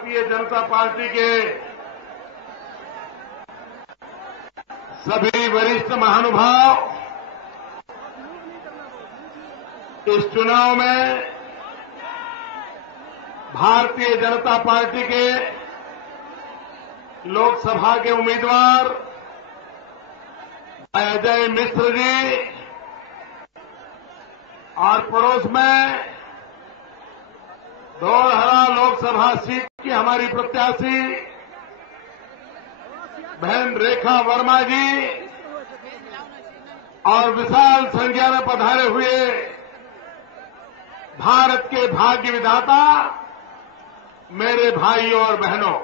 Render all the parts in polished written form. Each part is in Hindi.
भारतीय जनता पार्टी के सभी वरिष्ठ महानुभाव इस चुनाव में भारतीय जनता पार्टी के लोकसभा के उम्मीदवार अजय मिश्र जी और पड़ोस में धौरहरा लोकसभा सीट की हमारी प्रत्याशी बहन रेखा वर्मा जी और विशाल संख्या में पधारे हुए भारत के भाग्य विधाता मेरे भाइयों और बहनों,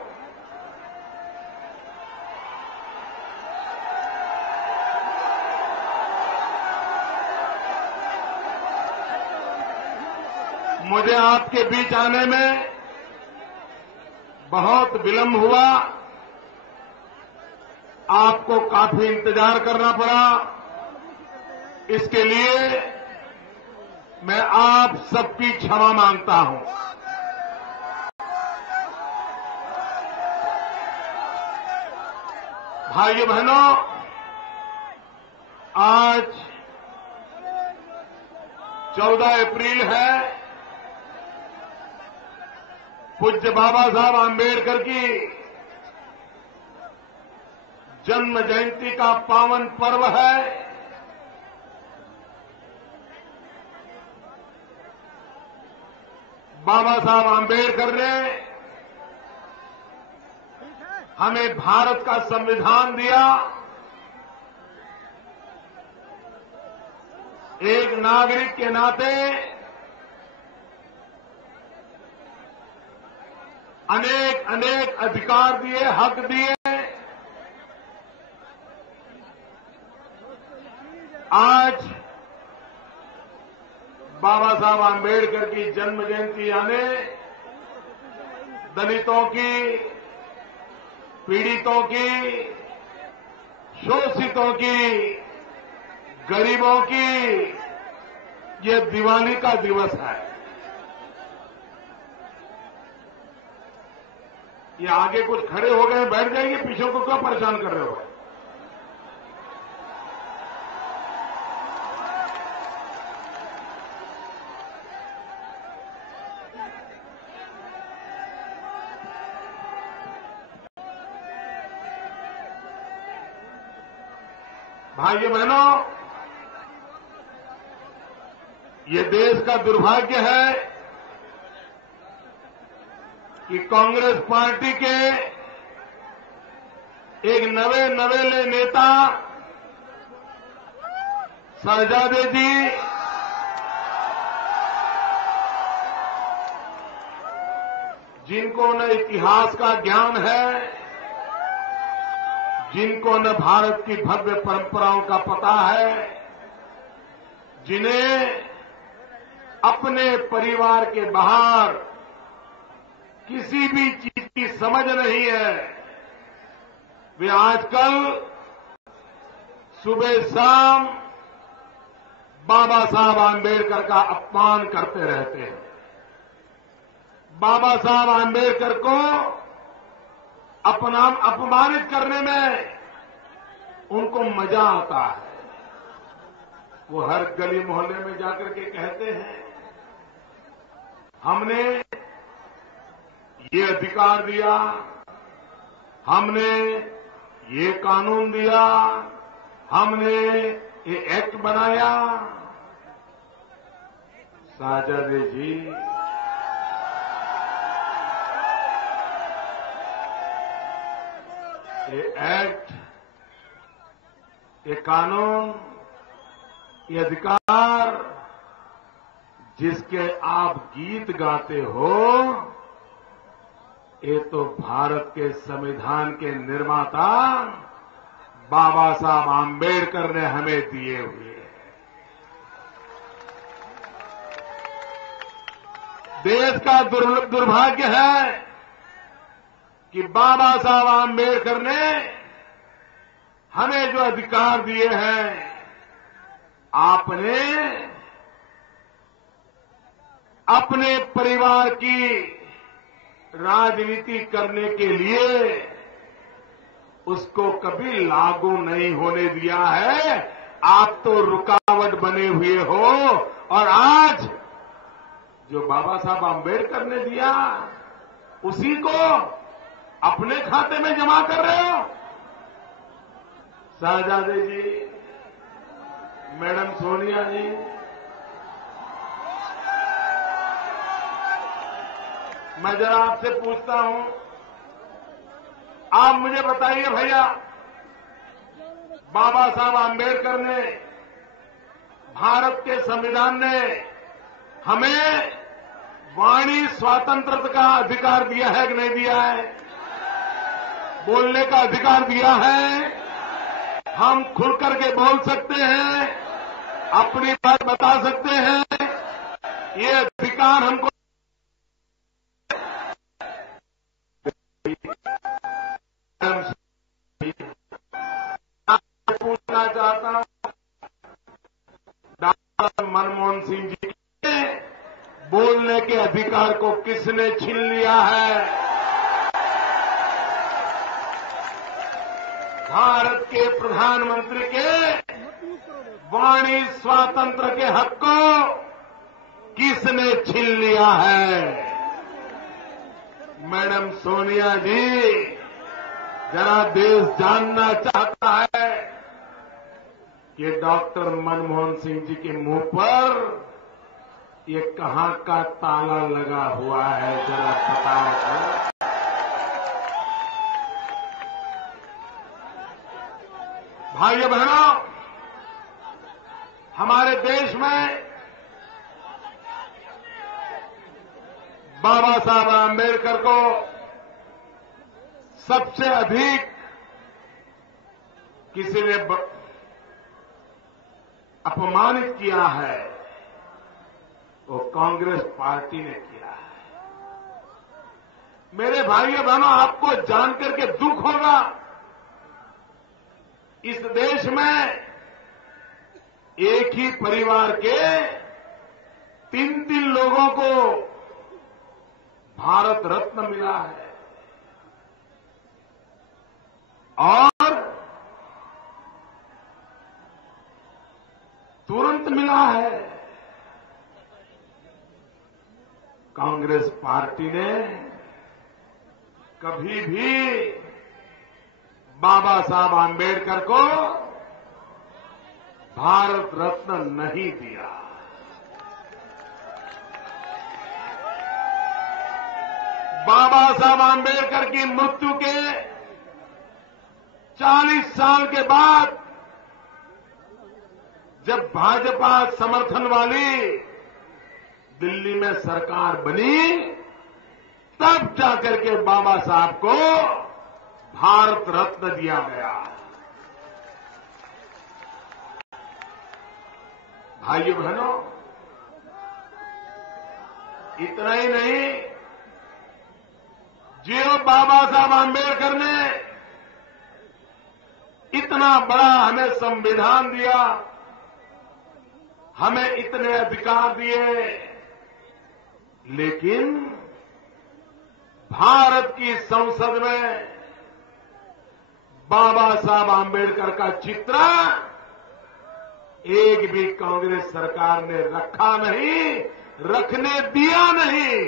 मुझे आपके बीच आने में बहुत विलंब हुआ। आपको काफी इंतजार करना पड़ा। इसके लिए मैं आप सबकी क्षमा मांगता हूं। भाइयों बहनों, आज 14 अप्रैल है। पूज्य बाबा साहब आम्बेडकर की जन्म जयंती का पावन पर्व है। बाबा साहब आम्बेडकर ने हमें भारत का संविधान दिया। एक नागरिक के नाते अनेक अनेक अधिकार दिए, हक दिए। आज बाबा साहब आम्बेडकर की जन्म जयंती आने दलितों की, पीड़ितों की, शोषितों की, गरीबों की ये दिवाली का दिवस है। ये आगे कुछ खड़े हो गए, बैठ जाइए, पीछे को क्यों परेशान कर रहे हो? भाइयों बहनों, ये देश का दुर्भाग्य है कि कांग्रेस पार्टी के एक नवेले नेता शहजादे जी जिनको न इतिहास का ज्ञान है, जिनको न भारत की भव्य परंपराओं का पता है, जिन्हें अपने परिवार के बाहर किसी भी चीज की समझ नहीं है, वे आजकल सुबह शाम बाबा साहब आम्बेडकर का अपमान करते रहते हैं। बाबा साहब आम्बेडकर को अपमानित करने में उनको मजा आता है। वो हर गली मोहल्ले में जाकर के कहते हैं, हमने ये अधिकार दिया, हमने ये कानून दिया, हमने ये एक्ट बनाया। शहजादे जी, ये एक्ट, ये कानून, ये अधिकार जिसके आप गीत गाते हो, ये तो भारत के संविधान के निर्माता बाबा साहब आम्बेडकर ने हमें दिए हुए हैं। देश का दुर्भाग्य है कि बाबा साहब आम्बेडकर ने हमें जो अधिकार दिए हैं, आपने अपने परिवार की राजनीति करने के लिए उसको कभी लागू नहीं होने दिया है। आप तो रुकावट बने हुए हो और आज जो बाबा साहब आम्बेडकर ने दिया उसी को अपने खाते में जमा कर रहे हो। शहजादे जी, मैडम सोनिया जी, मैं जरा आपसे पूछता हूं, आप मुझे बताइए भैया, बाबा साहब आम्बेडकर ने, भारत के संविधान ने हमें वाणी स्वातंत्रता का अधिकार दिया है कि नहीं दिया है? बोलने का अधिकार दिया है। हम खुल करके बोल सकते हैं, अपनी बात बता सकते हैं। ये अधिकार हमको पूछना चाहता हूं, डॉक्टर मनमोहन सिंह जी के बोलने के अधिकार को किसने छीन लिया है? भारत के प्रधानमंत्री के वाणी स्वातंत्र के हक को किसने छीन लिया है? मैडम सोनिया जी, जरा देश जानना चाहता है कि डॉक्टर मनमोहन सिंह जी के मुंह पर ये कहां का ताला लगा हुआ है, जरा बताओ तो। भाइयों बहनों, हमारे देश में बाबा साहब आम्बेडकर को सबसे अधिक किसी ने अपमानित किया है, वो कांग्रेस पार्टी ने किया है। मेरे भाइयों बहनों, आपको जानकर के दुख होगा, इस देश में एक ही परिवार के 3 लोगों को भारत रत्न मिला है और तुरंत मिला है। कांग्रेस पार्टी ने कभी भी बाबा साहब आम्बेडकर को भारत रत्न नहीं दिया। बाबा साहब आम्बेडकर की मृत्यु के 40 साल के बाद जब भाजपा समर्थन वाली दिल्ली में सरकार बनी, तब जाकर के बाबा साहब को भारत रत्न दिया गया। भाइयों बहनों, इतना ही नहीं, जो बाबा साहब आम्बेडकर ने इतना बड़ा हमें संविधान दिया, हमें इतने अधिकार दिए, लेकिन भारत की संसद में बाबा साहब आम्बेडकर का चित्र एक भी कांग्रेस सरकार ने रखा नहीं, रखने दिया नहीं।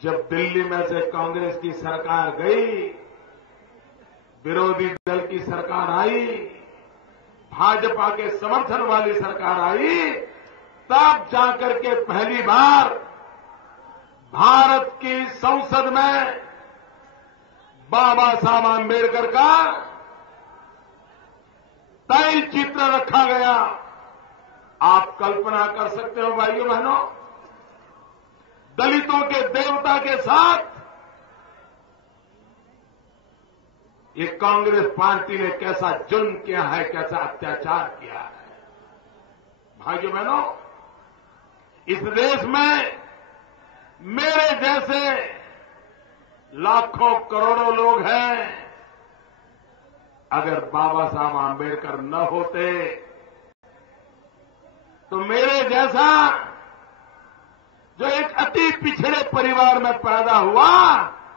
जब दिल्ली में से कांग्रेस की सरकार गई, विरोधी दल की सरकार आई, भाजपा के समर्थन वाली सरकार आई, तब जाकर के पहली बार भारत की संसद में बाबा साहब आम्बेडकर का तय चित्र रखा गया। आप कल्पना कर सकते हो भाइयों बहनों, दलितों के देवता के साथ ये कांग्रेस पार्टी ने कैसा जुल्म किया है, कैसा अत्याचार किया है। भाइयों बहनों, इस देश में मेरे जैसे लाखों करोड़ों लोग हैं। अगर बाबा साहब आम्बेडकर न होते तो मेरे जैसा जो एक अति पिछड़े परिवार में पैदा हुआ,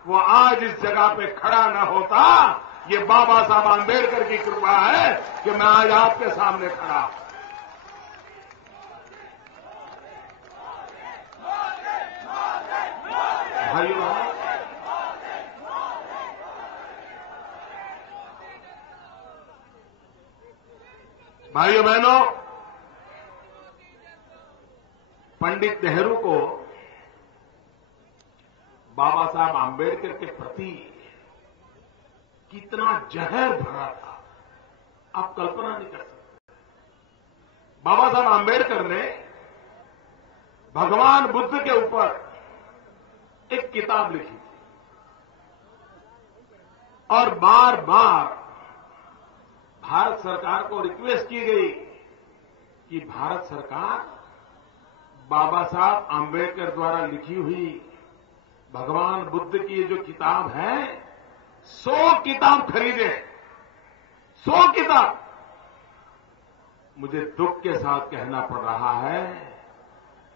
वो आज इस जगह पे खड़ा न होता। ये बाबा साहब आंबेडकर की कृपा है कि मैं आज आपके सामने खड़ा हूं। भाइयों बहनों, पंडित नेहरू को बाबा साहब आंबेडकर के प्रति कितना जहर भरा था, आप कल्पना नहीं कर सकते। बाबा साहब आंबेडकर ने भगवान बुद्ध के ऊपर एक किताब लिखी थी और बार बार भारत सरकार को रिक्वेस्ट की गई कि भारत सरकार बाबा साहब आंबेडकर द्वारा लिखी हुई भगवान बुद्ध की जो किताब है 100 किताब खरीदे, 100 किताब। मुझे दुख के साथ कहना पड़ रहा है,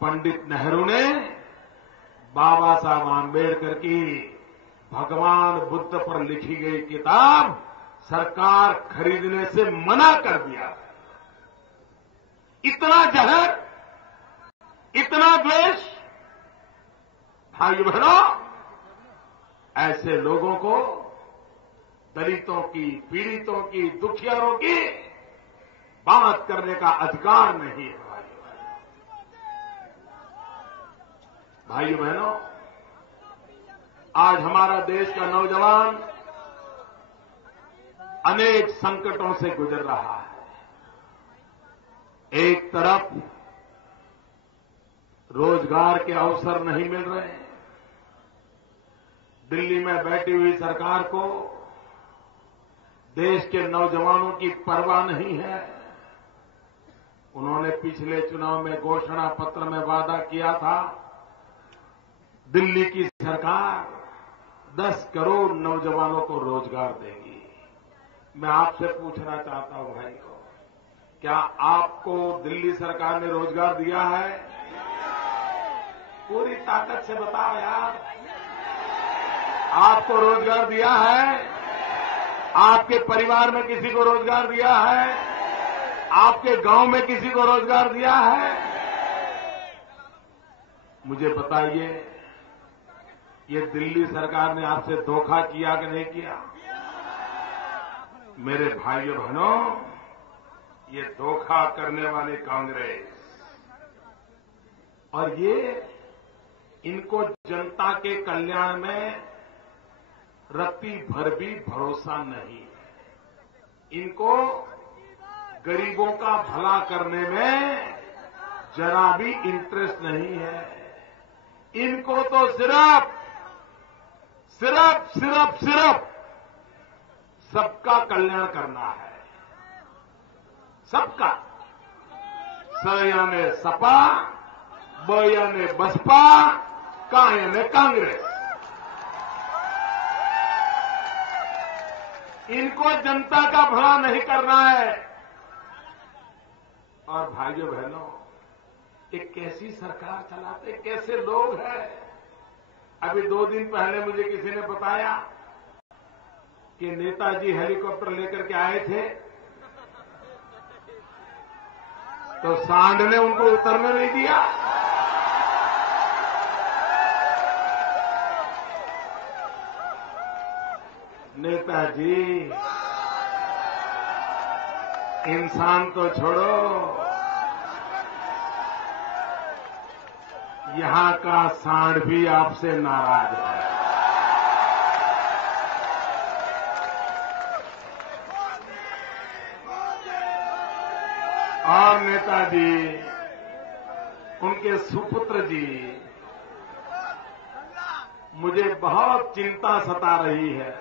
पंडित नेहरू ने बाबा साहब आंबेडकर की भगवान बुद्ध पर लिखी गई किताब सरकार खरीदने से मना कर दिया। इतना जहर, इतना द्वेष। भाइयों बहनों, ऐसे लोगों को, दलितों की, पीड़ितों की, दुखियारों की बात करने का अधिकार नहीं है। भाइयों बहनों, आज हमारा देश का नौजवान अनेक संकटों से गुजर रहा है। एक तरफ रोजगार के अवसर नहीं मिल रहे हैं। दिल्ली में बैठी हुई सरकार को देश के नौजवानों की परवाह नहीं है। उन्होंने पिछले चुनाव में घोषणा पत्र में वादा किया था, दिल्ली की सरकार 10 करोड़ नौजवानों को रोजगार देगी। मैं आपसे पूछना चाहता हूं भाई को, क्या आपको दिल्ली सरकार ने रोजगार दिया है? पूरी ताकत से बताओ यार, आपको रोजगार दिया है? आपके परिवार में किसी को रोजगार दिया है? आपके गांव में किसी को रोजगार दिया है? मुझे बताइए, ये दिल्ली सरकार ने आपसे धोखा किया कि नहीं किया? मेरे भाइयों बहनों, ये धोखा करने वाली कांग्रेस और ये इनको जनता के कल्याण में रत्ती भर भी भरोसा नहीं है। इनको गरीबों का भला करने में जरा भी इंटरेस्ट नहीं है। इनको तो सिर्फ सबका कल्याण करना है, सबका। स यानी सपा, ब यानी बसपा, का यानी कांग्रेस। इनको जनता का भला नहीं करना है। और भाइयों बहनों, एक कैसी सरकार चलाते, कैसे लोग हैं। अभी 2 दिन पहले मुझे किसी ने बताया कि नेताजी हेलीकॉप्टर लेकर के आए थे, तो सांड ने उनको उतरने नहीं दिया। नेताजी, इंसान तो छोड़ो, यहां का सांड भी आपसे नाराज है। और नेताजी, उनके सुपुत्र जी, मुझे बहुत चिंता सता रही है।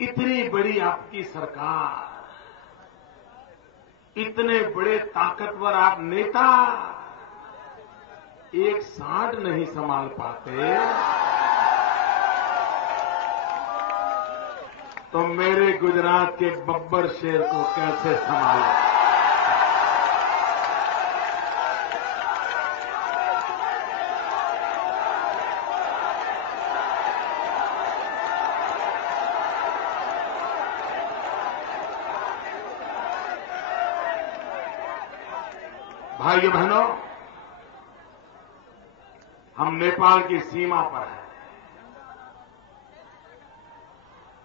इतनी बड़ी आपकी सरकार, इतने बड़े ताकतवर आप नेता, एक सांड नहीं संभाल पाते, तो मेरे गुजरात के बब्बर शेर को कैसे संभाला? भाइयों बहनों, हम नेपाल की सीमा पर हैं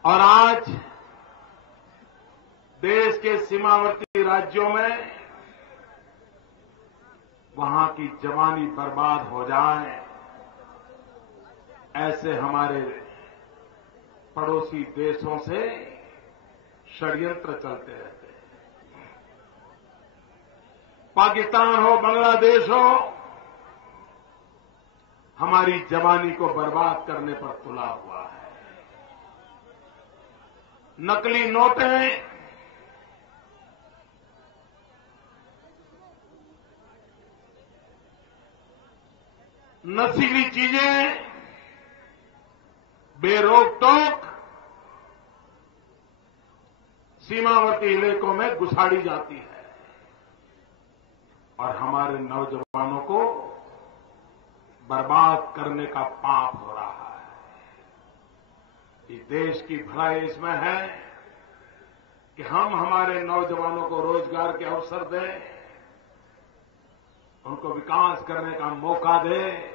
और आज देश के सीमावर्ती राज्यों में वहां की जवानी बर्बाद हो जाए, ऐसे हमारे पड़ोसी देशों से षड्यंत्र चलते रहते हैं। पाकिस्तान हो, बांग्लादेश हो, हमारी जवानी को बर्बाद करने पर तुला हुआ है। नकली नोटें, नशीली चीजें बेरोक टोक सीमावर्ती इलाकों में घुसाड़ी जाती है और हमारे नौजवानों को बर्बाद करने का पाप हो रहा है। इस देश की भलाई इसमें है कि हम हमारे नौजवानों को रोजगार के अवसर दें, उनको विकास करने का मौका दें।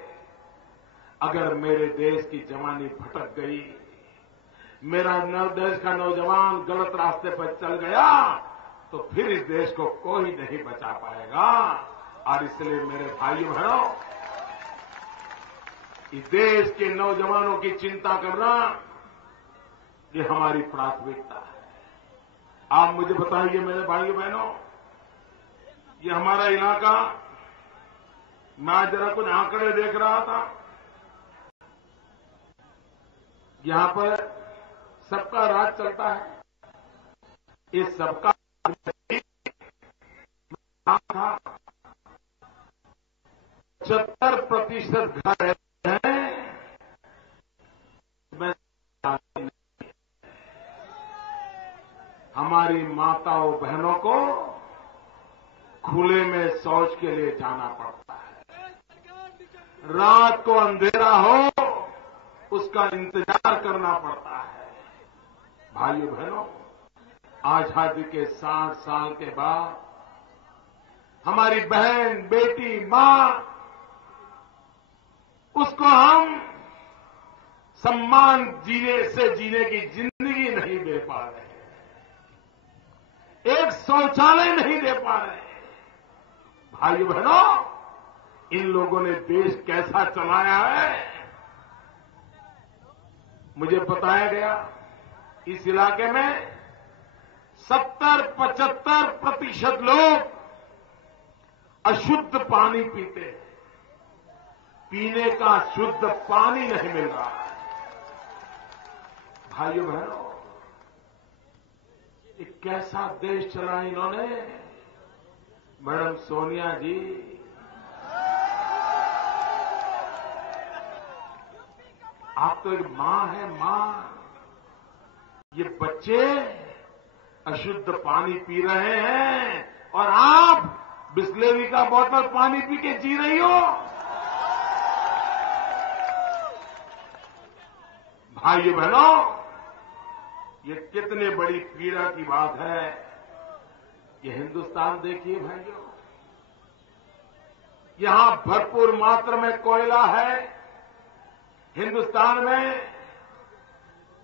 अगर मेरे देश की जवानी भटक गई, मेरा देश का नौजवान गलत रास्ते पर चल गया, तो फिर इस देश को कोई नहीं बचा पाएगा। और इसलिए मेरे भाइयों बहनों, इस देश के नौजवानों की चिंता करना ये हमारी प्राथमिकता है। आप मुझे बताइए मेरे भाइयों बहनों, ये हमारा इलाका, मैं जरा कुछ आंकड़े देख रहा था, यहां पर सबका राज चलता है। इस सबका था 75% घर हैं हमारी माताओं बहनों को खुले में शौच के लिए जाना पड़ता है। रात को अंधेरा हो, उसका इंतजार करना पड़ता है। भाइयों बहनों, आजादी के 60 साल के बाद हमारी बहन, बेटी, मां, उसको हम सम्मान जीने की जिंदगी नहीं दे पा रहे, एक शौचालय नहीं दे पा रहे। भाइयों बहनों, इन लोगों ने देश कैसा चलाया है, मुझे बताया गया इस इलाके में 70-75% लोग अशुद्ध पानी पीते हैं। पीने का शुद्ध पानी नहीं मिल रहा है। भाइयों बहनों, एक कैसा देश चला इन्होंने। मैडम सोनिया जी, आप तो एक मां है, मां। ये बच्चे अशुद्ध पानी पी रहे हैं और आप बिस्लेरी का बोतल पानी पी के जी रही हो। भाइयों बहनों, ये कितने बड़ी पीड़ा की बात है। ये हिंदुस्तान देखिए भाइयों, यहां भरपूर मात्रा में कोयला है। हिंदुस्तान में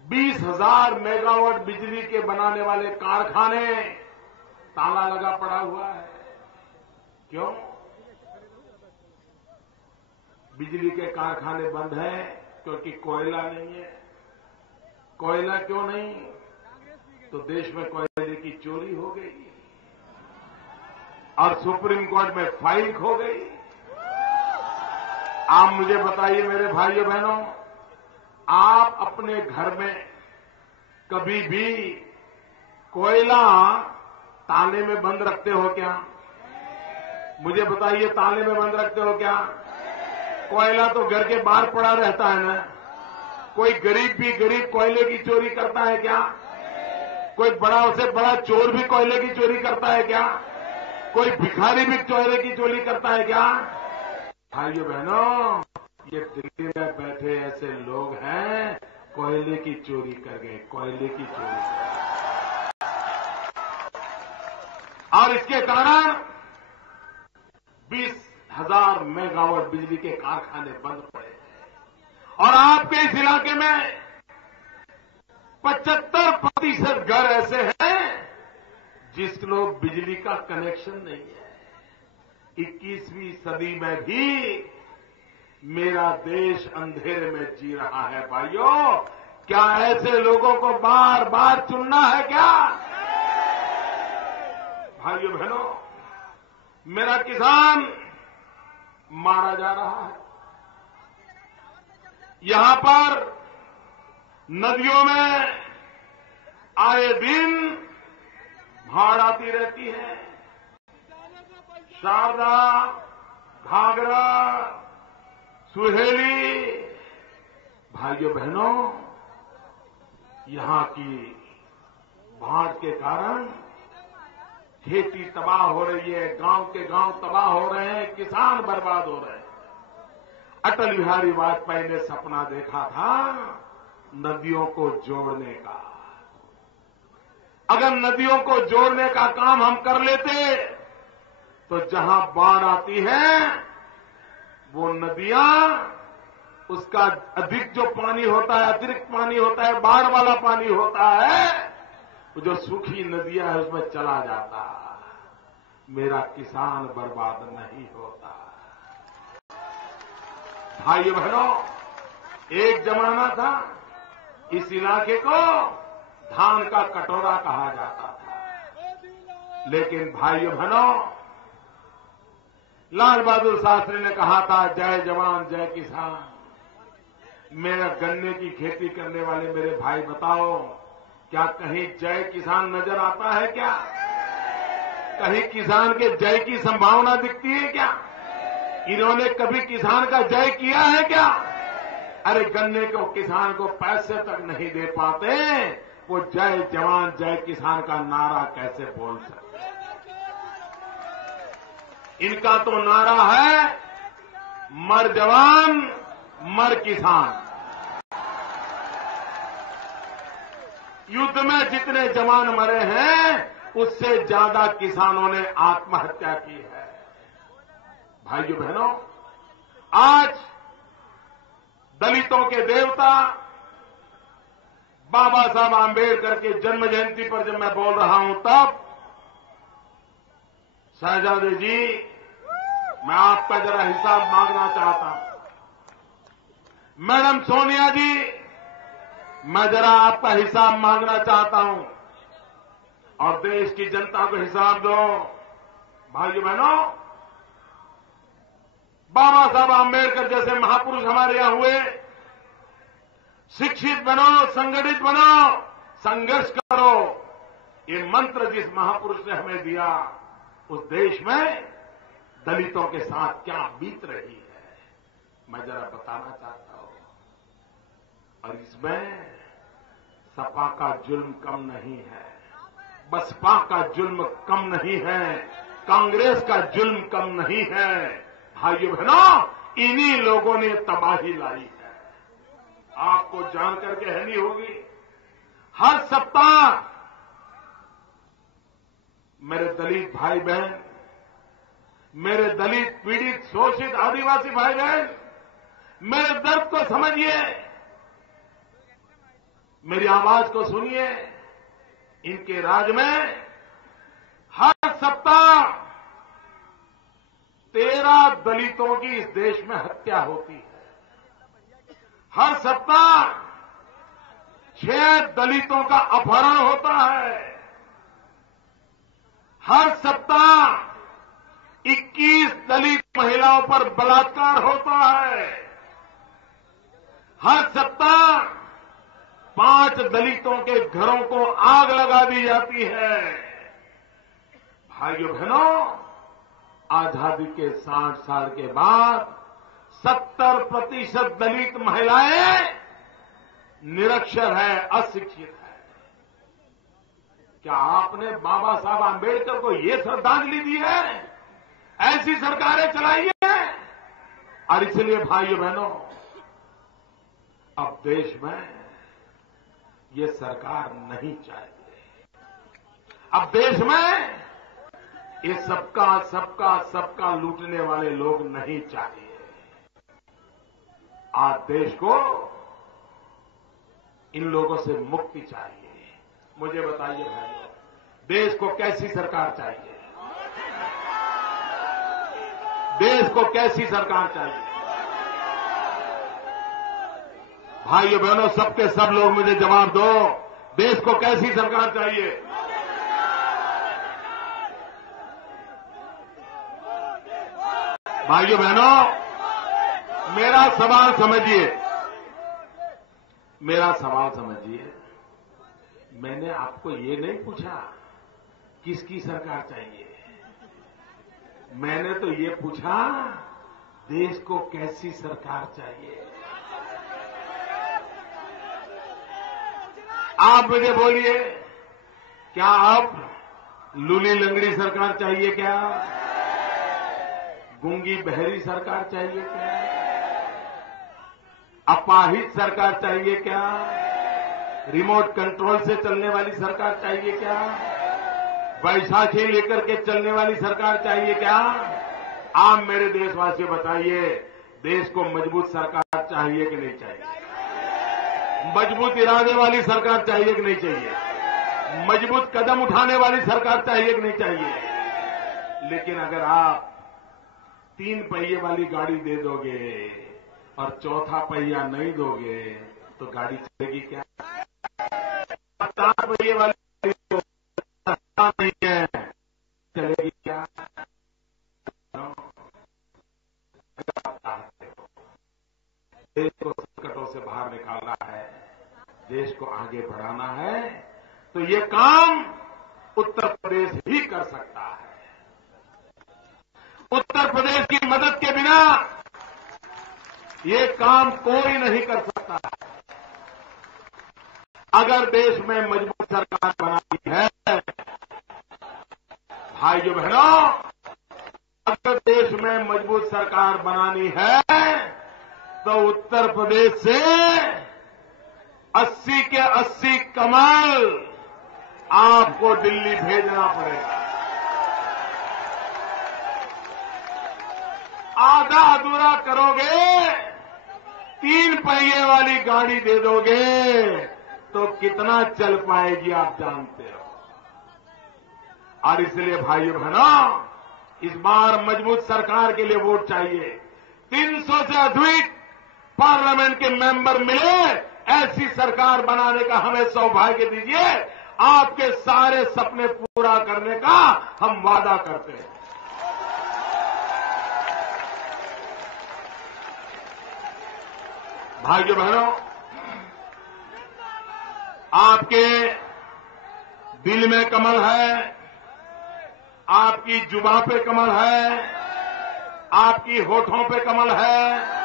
20,000 मेगावाट बिजली के बनाने वाले कारखाने ताला लगा पड़ा हुआ है। क्यों? बिजली के कारखाने बंद हैं क्योंकि कोयला नहीं है। कोयला क्यों नहीं? तो देश में कोयले की चोरी हो गई और सुप्रीम कोर्ट में फाइल खो गई। आप मुझे बताइए मेरे भाइयों बहनों, आप अपने घर में कभी भी कोयला ताले में बंद रखते हो क्या? मुझे बताइए, ताले में बंद रखते हो क्या? कोयला तो घर के बाहर पड़ा रहता है ना। कोई गरीब भी गरीब कोयले की चोरी करता है क्या? कोई बड़ा से बड़ा चोर भी कोयले की चोरी करता है क्या? कोई भिखारी भी कोयले की चोरी करता है क्या? भाइयों बहनों, ये दिल्ली में बैठे ऐसे लोग हैं, कोयले की चोरी कर गए, कोयले की चोरी कर। और इसके कारण 20,000 मेगावाट बिजली के कारखाने बंद पड़े हैं और आपके इस इलाके में 75% घर ऐसे हैं जिसको बिजली का कनेक्शन नहीं है। 21वीं सदी में भी मेरा देश अंधेरे में जी रहा है। भाइयों, क्या ऐसे लोगों को बार बार चुनना है क्या? भाइयों बहनों, मेरा किसान मारा जा रहा है। यहां पर नदियों में आए दिन बाढ़ आती रहती है। शारदा, घाघरा, सुहेली, भाइयों बहनों, यहां की बाढ़ के कारण खेती तबाह हो रही है, गांव के गांव तबाह हो रहे हैं, किसान बर्बाद हो रहे हैं। अटल बिहारी वाजपेयी ने सपना देखा था नदियों को जोड़ने का। अगर नदियों को जोड़ने का काम हम कर लेते तो जहां बाढ़ आती है वो नदियां, उसका अधिक जो पानी होता है, अतिरिक्त पानी होता है, बाढ़ वाला पानी होता है, वो जो सूखी नदियां है उसमें चला जाता। मेरा किसान बर्बाद नहीं होता। भाइयों बहनों, एक जमाना था इस इलाके को धान का कटोरा कहा जाता था। लेकिन भाइयों बहनों, लाल बहादुर शास्त्री ने कहा था, जय जवान जय किसान। मेरा गन्ने की खेती करने वाले मेरे भाई बताओ, क्या कहीं जय किसान नजर आता है क्या? कहीं किसान के जय की संभावना दिखती है क्या? इन्होंने कभी किसान का जय किया है क्या? अरे गन्ने को किसान को पैसे तक नहीं दे पाते, वो जय जवान जय किसान का नारा कैसे बोल सकते? इनका तो नारा है मर जवान मर किसान। युद्ध में जितने जवान मरे हैं उससे ज्यादा किसानों ने आत्महत्या की है। भाइयों बहनों, आज दलितों के देवता बाबा साहब आंबेडकर के जन्म जयंती पर जब मैं बोल रहा हूं तब शहजादे जी, मैं आपका जरा हिसाब मांगना चाहता हूं। मैडम सोनिया जी, मैं जरा आपका हिसाब मांगना चाहता हूं और देश की जनता को हिसाब दो। भाइयों बहनों, बाबा साहब आंबेडकर जैसे महापुरुष हमारे यहां हुए। शिक्षित बनो, संगठित बनो, संघर्ष करो, ये मंत्र जिस महापुरुष ने हमें दिया, उस देश में दलितों के साथ क्या बीत रही है मैं जरा बताना चाहता हूं। और इसमें सपा का जुल्म कम नहीं है, बसपा का जुल्म कम नहीं है, कांग्रेस का जुल्म कम नहीं है। भाइयों बहनों, इन्हीं लोगों ने तबाही लाई है। आपको जानकर के हैरानी होगी, हर सप्ताह मेरे दलित भाई बहन, मेरे दलित पीड़ित शोषित आदिवासी भाई बहन, मेरे दर्द को समझिए, मेरी आवाज को सुनिए। इनके राज में हर सप्ताह 13 दलितों की इस देश में हत्या होती है। हर सप्ताह 6 दलितों का अपहरण होता है। हर सप्ताह 21 दलित महिलाओं पर बलात्कार होता है। हर सप्ताह 5 दलितों के घरों को आग लगा दी जाती है। भाइयों बहनों, आजादी के 60 साल के बाद 70% दलित महिलाएं निरक्षर है, अशिक्षित है। क्या आपने बाबा साहब आंबेडकर को ये श्रद्धांजलि दी है? ऐसी सरकारें चलाई है। और इसलिए भाइयों बहनों, अब देश में ये सरकार नहीं चाहिए। अब देश में ये सबका सबका सबका लूटने वाले लोग नहीं चाहिए। आज देश को इन लोगों से मुक्ति चाहिए। मुझे बताइए भाइयों, देश को कैसी सरकार चाहिए? देश को कैसी सरकार चाहिए? भाइयों बहनों, सबके सब लोग मुझे जवाब दो, देश को कैसी सरकार चाहिए? भाइयों बहनों, मेरा सवाल समझिए, मेरा सवाल समझिए। मैंने आपको ये नहीं पूछा किसकी सरकार चाहिए, मैंने तो ये पूछा देश को कैसी सरकार चाहिए। आप मुझे बोलिए, क्या अब लूली लंगड़ी सरकार चाहिए? क्या गूंगी बहरी सरकार चाहिए? क्या अपाहिज सरकार चाहिए? क्या रिमोट कंट्रोल से चलने वाली सरकार चाहिए? क्या बैसाखी लेकर के चलने वाली सरकार चाहिए? क्या आप मेरे देशवासियों बताइए, देश को मजबूत सरकार चाहिए कि नहीं चाहिए? मजबूत इरादे वाली सरकार चाहिए कि नहीं चाहिए? मजबूत कदम उठाने वाली सरकार चाहिए कि नहीं चाहिए? लेकिन अगर आप 3 पहिए वाली गाड़ी दे दोगे और चौथा पहिया नहीं दोगे तो गाड़ी चलेगी क्या? 4 पहिए वाली नहीं है, चलेगी क्या? देश को संकटों से बाहर निकालना है, देश को आगे बढ़ाना है, तो ये काम उत्तर प्रदेश ही कर सकता है। उत्तर प्रदेश की मदद के बिना ये काम कोई नहीं कर सकता। अगर देश में मजबूत सरकार बनानी है, भाइयों बहनों, अगर देश में मजबूत सरकार बनानी है तो उत्तर प्रदेश से 80 के 80 कमल आपको दिल्ली भेजना पड़ेगा। आधा अधूरा करोगे, 3 पहिए वाली गाड़ी दे दोगे तो कितना चल पाएगी आप जानते हो। और इसलिए भाइयों बहनों, इस बार मजबूत सरकार के लिए वोट चाहिए। 300 से अधिक पार्लियामेंट के मेंबर मिले, ऐसी सरकार बनाने का हमें सौभाग्य दीजिए। आपके सारे सपने पूरा करने का हम वादा करते हैं। भाइयों बहनों, आपके दिल में कमल है, आपकी जुबां पे कमल है, आपकी होठों पे कमल है,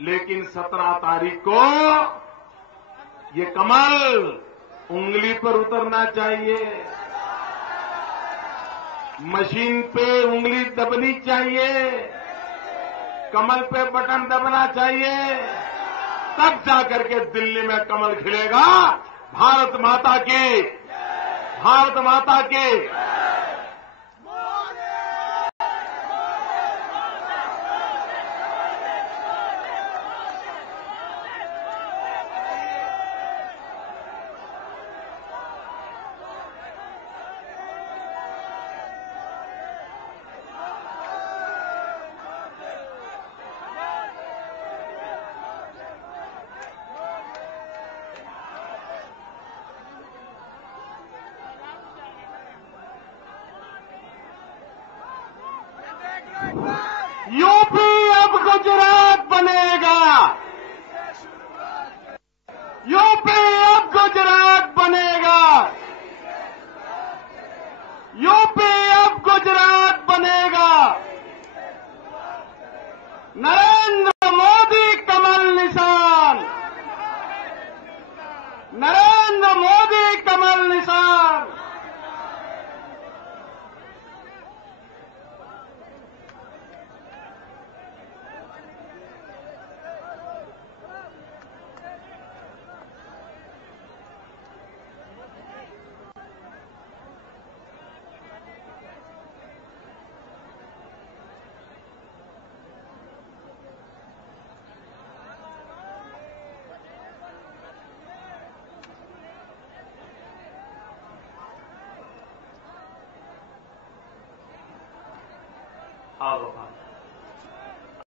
लेकिन 17 तारीख को ये कमल उंगली पर उतरना चाहिए, मशीन पे उंगली दबनी चाहिए, कमल पे बटन दबना चाहिए, तब जाकर के दिल्ली में कमल खिलेगा। भारत माता की, भारत माता की। आओ